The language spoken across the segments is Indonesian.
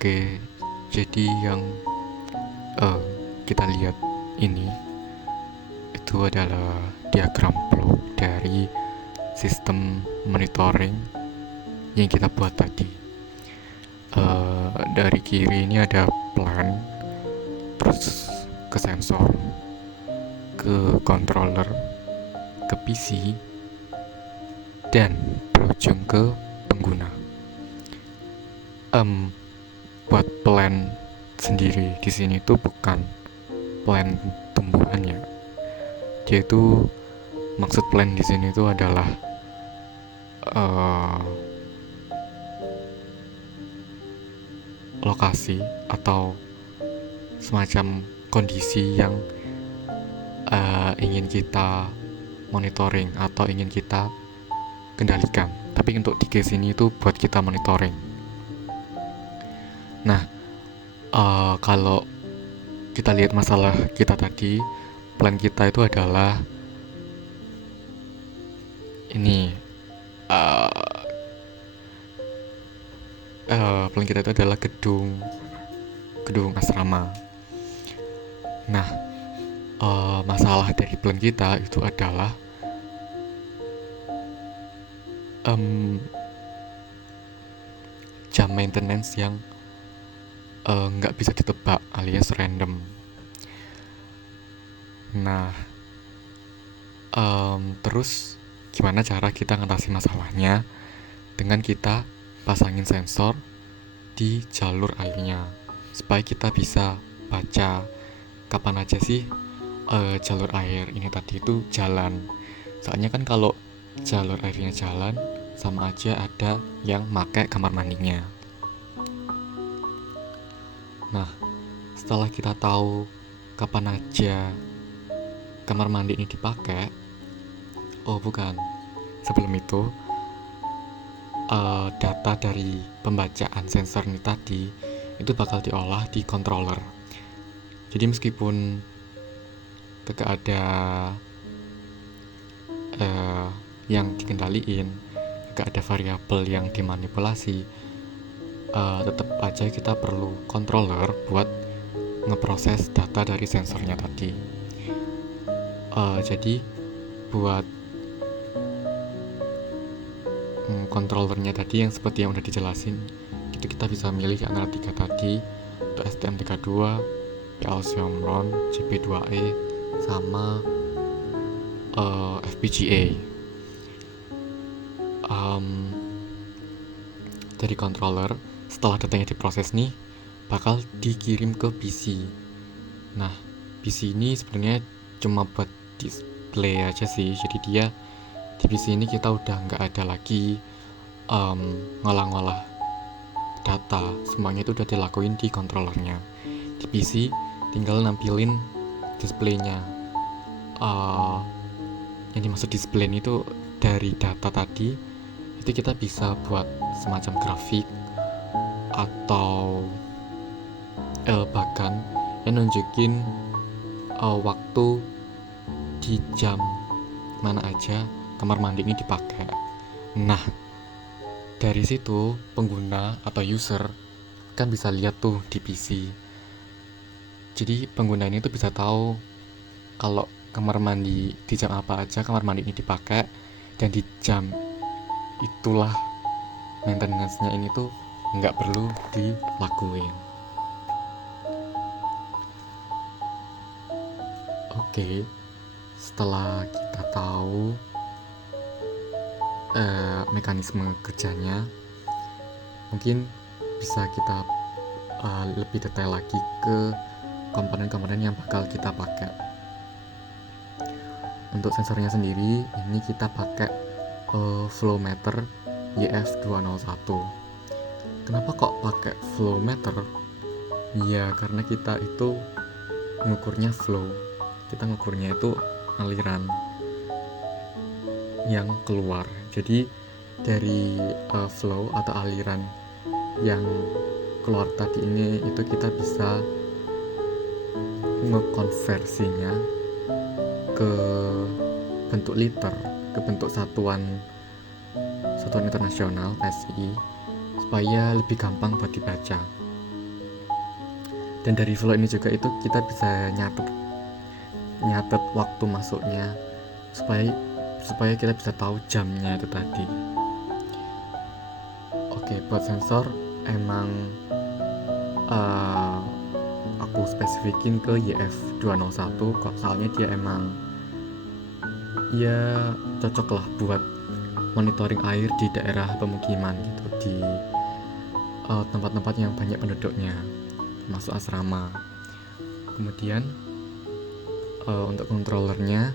Oke, jadi yang eh, kita lihat ini itu adalah diagram plot dari sistem monitoring yang kita buat tadi. Dari kiri ini ada plan, terus ke sensor, ke controller, ke PC, dan berujung ke pengguna. Buat plan sendiri di sini tuh bukan plan tumbuhannya. Dia itu maksud plan di sini tuh adalah uh, lokasi atau semacam kondisi yang ingin kita monitoring atau ingin kita kendalikan. Tapi untuk di case ini itu buat kita monitoring. Nah, kalau kita lihat masalah kita tadi, plan kita itu adalah ini. Plan kita itu adalah gedung asrama. Nah, masalah dari plan kita itu adalah jam maintenance yang nggak bisa ditebak alias random. Nah, terus gimana cara kita ngatasi masalahnya? Dengan kita pasangin sensor di jalur airnya supaya kita bisa baca kapan aja sih jalur air ini tadi itu jalan. Soalnya kan kalau jalur airnya jalan sama aja ada yang make kamar mandinya. Nah, setelah kita tahu kapan aja kamar mandi ini dipakai, sebelum itu data dari pembacaan sensor ini tadi itu bakal diolah di controller. Jadi meskipun gak ada yang dikendaliin, gak ada variabel yang dimanipulasi, tetap aja kita perlu controller buat ngeproses data dari sensornya tadi. Jadi buat controllernya tadi yang seperti yang udah dijelasin, itu kita bisa milih antara 3 tadi, untuk STM32, PL Xeomron, JP2E, sama FPGA. Dari controller, setelah datanya diproses nih, bakal dikirim ke PC. Nah, PC ini sebenarnya cuma buat display aja sih, jadi dia di PC ini kita udah nggak ada lagi ngolah-ngolah data, semuanya itu udah dilakuin di controllernya. Di PC tinggal nampilin displaynya. Yang dimaksud display itu dari data tadi itu kita bisa buat semacam grafik atau bahkan yang nunjukin waktu di jam mana aja kamar mandi ini dipakai. Nah, dari situ pengguna atau user kan bisa lihat tuh di PC. Jadi pengguna ini tuh bisa tahu kalau kamar mandi di jam apa aja kamar mandi ini dipakai, dan di jam itulah maintenance-nya ini tuh nggak perlu dilakuin. Oke, setelah kita tahu mekanisme kerjanya, mungkin bisa kita lebih detail lagi ke komponen-komponen yang bakal kita pakai. Untuk sensornya sendiri, ini kita pakai flow meter YF201. Kenapa kok pakai flow meter? Ya karena kita itu ngukurnya flow, kita ngukurnya itu aliran yang keluar. Jadi dari flow atau aliran yang keluar tadi ini itu kita bisa ngekonversinya ke bentuk liter, ke bentuk satuan internasional SI, supaya lebih gampang buat dibaca. Dan dari flow ini juga itu kita bisa nyatet waktu masuknya, supaya supaya kita bisa tahu jamnya itu tadi. Oke, buat sensor emang uh, aku spesifikin ke YF201 kok, soalnya dia emang ya cocok lah buat monitoring air di daerah pemukiman gitu, di tempat-tempat yang banyak penduduknya, masuk asrama. Kemudian untuk controllernya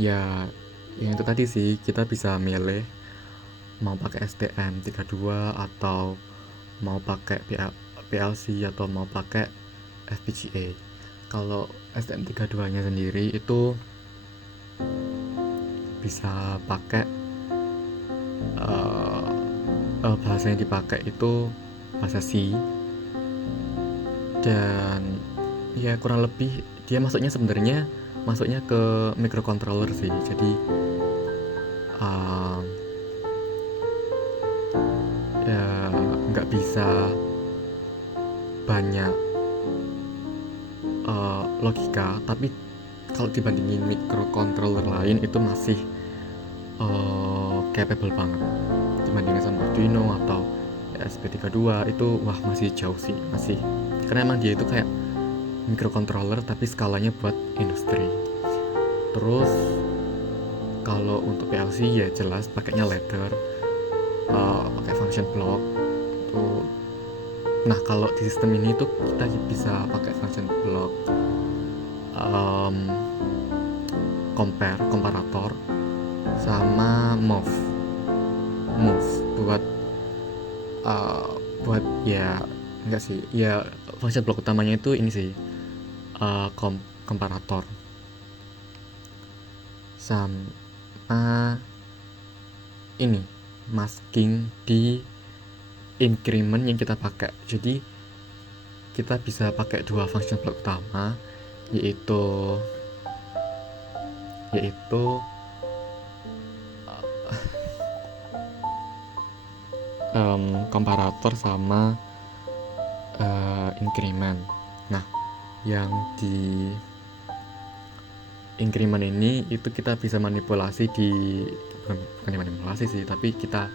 ya yang itu tadi sih, kita bisa milih mau pakai STM32 atau mau pakai PLC atau mau pakai FPGA. Kalau STM32 nya sendiri itu bisa pakai bahasa yang dipakai itu bahasa C, dan ya kurang lebih dia sebenarnya masuknya ke microcontroller sih. Jadi ya nggak bisa banyak logika, tapi kalau dibandingin microcontroller lain itu masih capable banget dibandingin sama Arduino atau ESP32. Itu wah masih jauh sih, masih, karena emang dia itu kayak microcontroller tapi skalanya buat industri. Terus kalau untuk PLC ya jelas pakainya ladder, pakai function block tuh. Nah kalau di sistem ini tuh kita bisa pakai function block, komparator sama move buat ya enggak sih, ya function block utamanya itu ini sih, komparator sama ini masking di increment yang kita pakai. Jadi kita bisa pakai dua function block utama, yaitu komparator sama increment. Nah yang di increment ini itu kita bisa manipulasi bukan manipulasi sih, tapi kita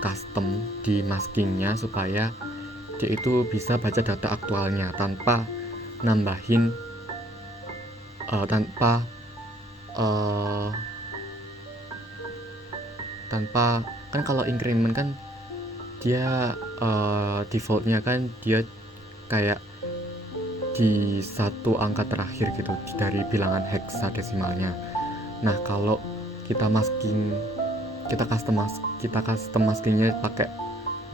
custom di maskingnya supaya dia itu bisa baca data aktualnya tanpa nambahin tanpa kan kalau increment kan dia defaultnya kan dia kayak di satu angka terakhir gitu dari bilangan heksadesimalnya. Nah kalau kita custom maskingnya pakai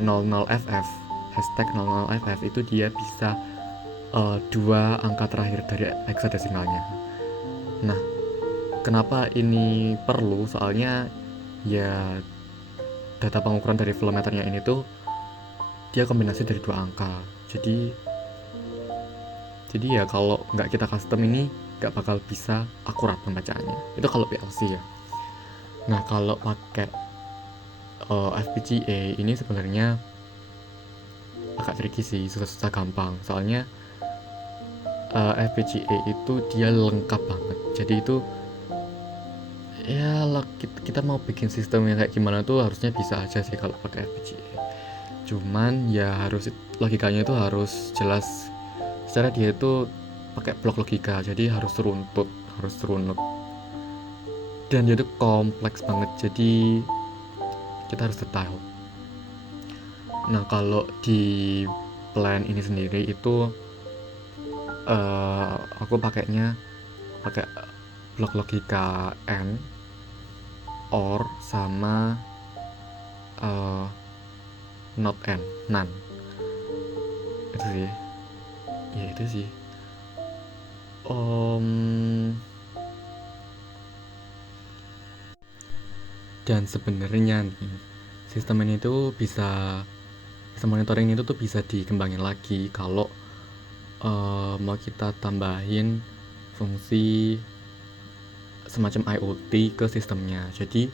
00FF, hashtag 00FF, itu dia bisa dua angka terakhir dari heksadesimalnya. Nah kenapa ini perlu? Soalnya ya data pengukuran dari flow meternya ini tuh dia kombinasi dari dua angka. Jadi ya kalau nggak kita custom ini nggak bakal bisa akurat pembacaannya. Itu kalau PLC ya. Nah kalau pakai FPGA ini sebenarnya agak tricky sih, susah gampang. Soalnya FPGA itu dia lengkap banget. Jadi itu ya kita mau bikin sistem yang kayak gimana tuh harusnya bisa aja sih kalau pakai FPGA. Cuman ya harus logikanya itu harus jelas. Secara dia itu pakai blok logika, jadi harus runut, dan dia itu kompleks banget, jadi kita harus detail. Nah kalau di plan ini sendiri itu aku pakai blok logika N, OR sama not N, NaN. Itu sih. Ya itu sih. Dan sebenarnya nih sistem ini tuh bisa monitoring itu tuh bisa dikembangin lagi kalau mau kita tambahin fungsi semacam IoT ke sistemnya. Jadi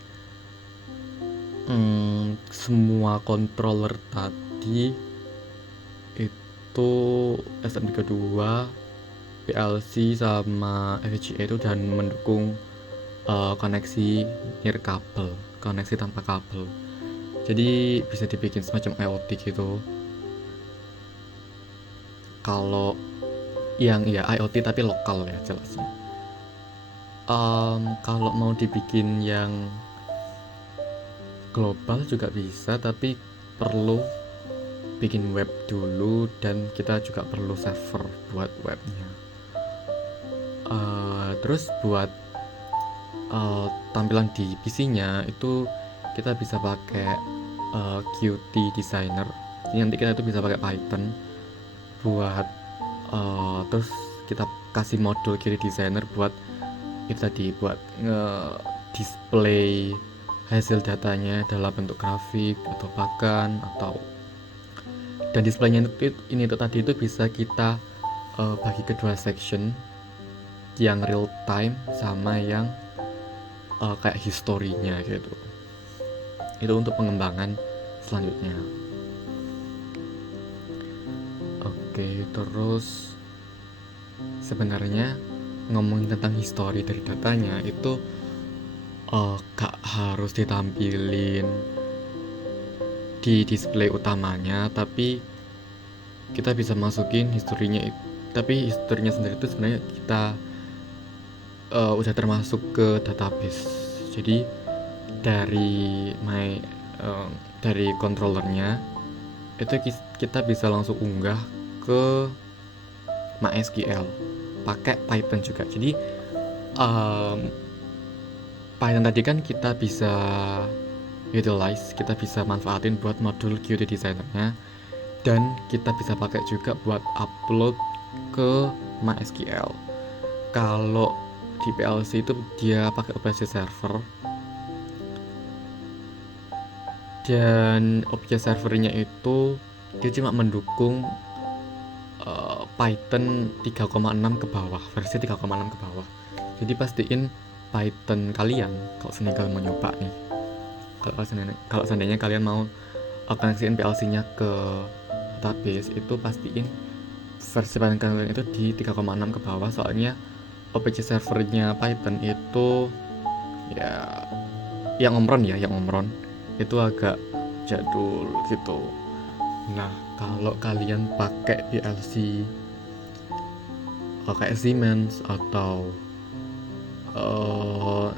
semua controller tadi itu itu STM32, PLC sama FPGA itu dan mendukung koneksi nirkabel, koneksi tanpa kabel. Jadi bisa dibikin semacam IoT gitu. Kalau yang ya IoT tapi lokal ya jelasnya. Kalau mau dibikin yang global juga bisa, tapi perlu bikin web dulu dan kita juga perlu server buat webnya. Terus buat tampilan di PC-nya itu kita bisa pakai Qt Designer. Jadi nanti kita itu bisa pakai Python buat terus kita kasih modul Qt Designer buat itu tadi, buat display hasil datanya dalam bentuk grafik atau bahkan atau dan displaynya ini tadi itu bisa kita bagi ke dua section, yang real time sama yang kayak historinya gitu. Itu untuk pengembangan selanjutnya. Oke, terus sebenarnya ngomongin tentang histori dari datanya itu gak harus ditampilin di display utamanya, tapi kita bisa masukin historinya. Tapi historinya sendiri itu sebenarnya kita udah termasuk ke database. Jadi dari dari controllernya itu kita bisa langsung unggah ke MySQL pakai Python juga. Jadi Python tadi kan kita bisa utilize, kita bisa manfaatin buat modul Qt Designer-nya, dan kita bisa pakai juga buat upload ke MySQL. Kalau di PLC itu dia pakai Apache server, dan objek servernya itu dia cuma mendukung Python 3,6 ke bawah, versi 3,6 ke bawah. Jadi pastiin Python kalian kalau seandainya kalian mau nyoba nih, kalau seandainya kalian mau koneksiin PLC-nya ke database, itu pastiin versi Python kalian itu di 3,6 ke bawah, soalnya objek servernya Python itu ya yang omron itu agak jadul gitu. Nah, kalau kalian pakai PLC kayak Siemens atau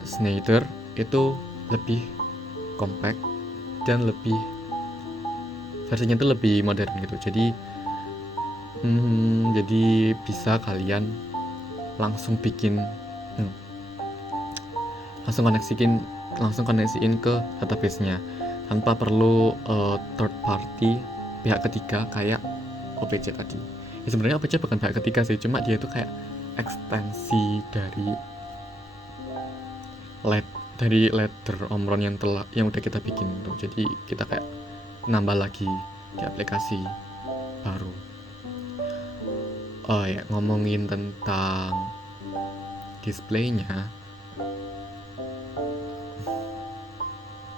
Schneider, itu lebih compact dan lebih versinya itu lebih modern gitu. Jadi bisa kalian langsung bikin langsung koneksiin ke database-nya tanpa perlu third party, pihak ketiga kayak OPC tadi. Ya sebenarnya OPC bukan pihak ketiga sih, cuma dia itu kayak ekstensi dari ladder Omron yang udah kita bikin tuh. Jadi kita kayak nambah lagi di aplikasi baru. Oh ya, ngomongin tentang displaynya,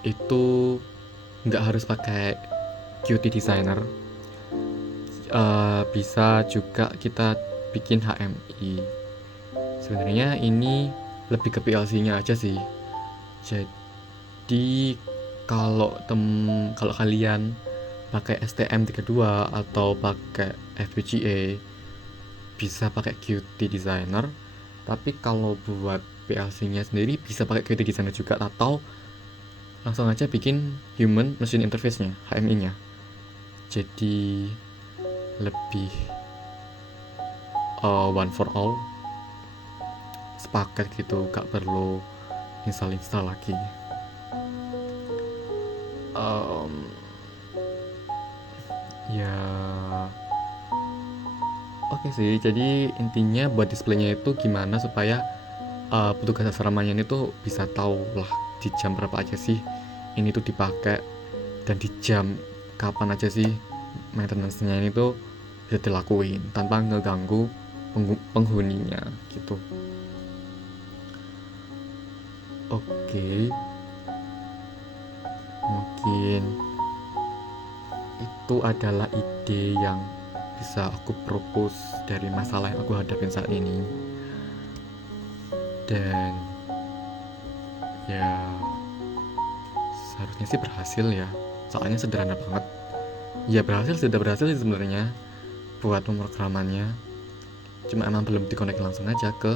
itu nggak harus pakai Qt Designer, bisa juga kita bikin HMI. Sebenarnya ini lebih ke PLC-nya aja sih. Jadi kalau kalian pakai STM32 atau pakai FPGA bisa pakai Qt Designer, tapi kalau buat PLC-nya sendiri bisa pakai Qt Designer juga, atau langsung aja bikin Human Machine Interface-nya, HMI-nya. Jadi lebih one for all, sepaket gitu, gak perlu install lagi. Ya oke sih, jadi intinya buat displaynya itu gimana supaya petugas asramanya ini tuh bisa tahu lah di jam berapa aja sih ini tuh dipakai, dan di jam kapan aja sih maintenance-nya ini tuh bisa dilakuin tanpa ngeganggu penghuninya gitu. Oke, mungkin itu adalah ide yang bisa aku propose dari masalah yang aku hadapin saat ini. Dan ya seharusnya sih berhasil ya, soalnya sederhana banget. Ya berhasil, sudah berhasil sih sebenarnya buat pemrogramannya, cuma emang belum dikonek langsung aja ke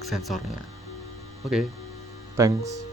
sensornya. Oke, thanks.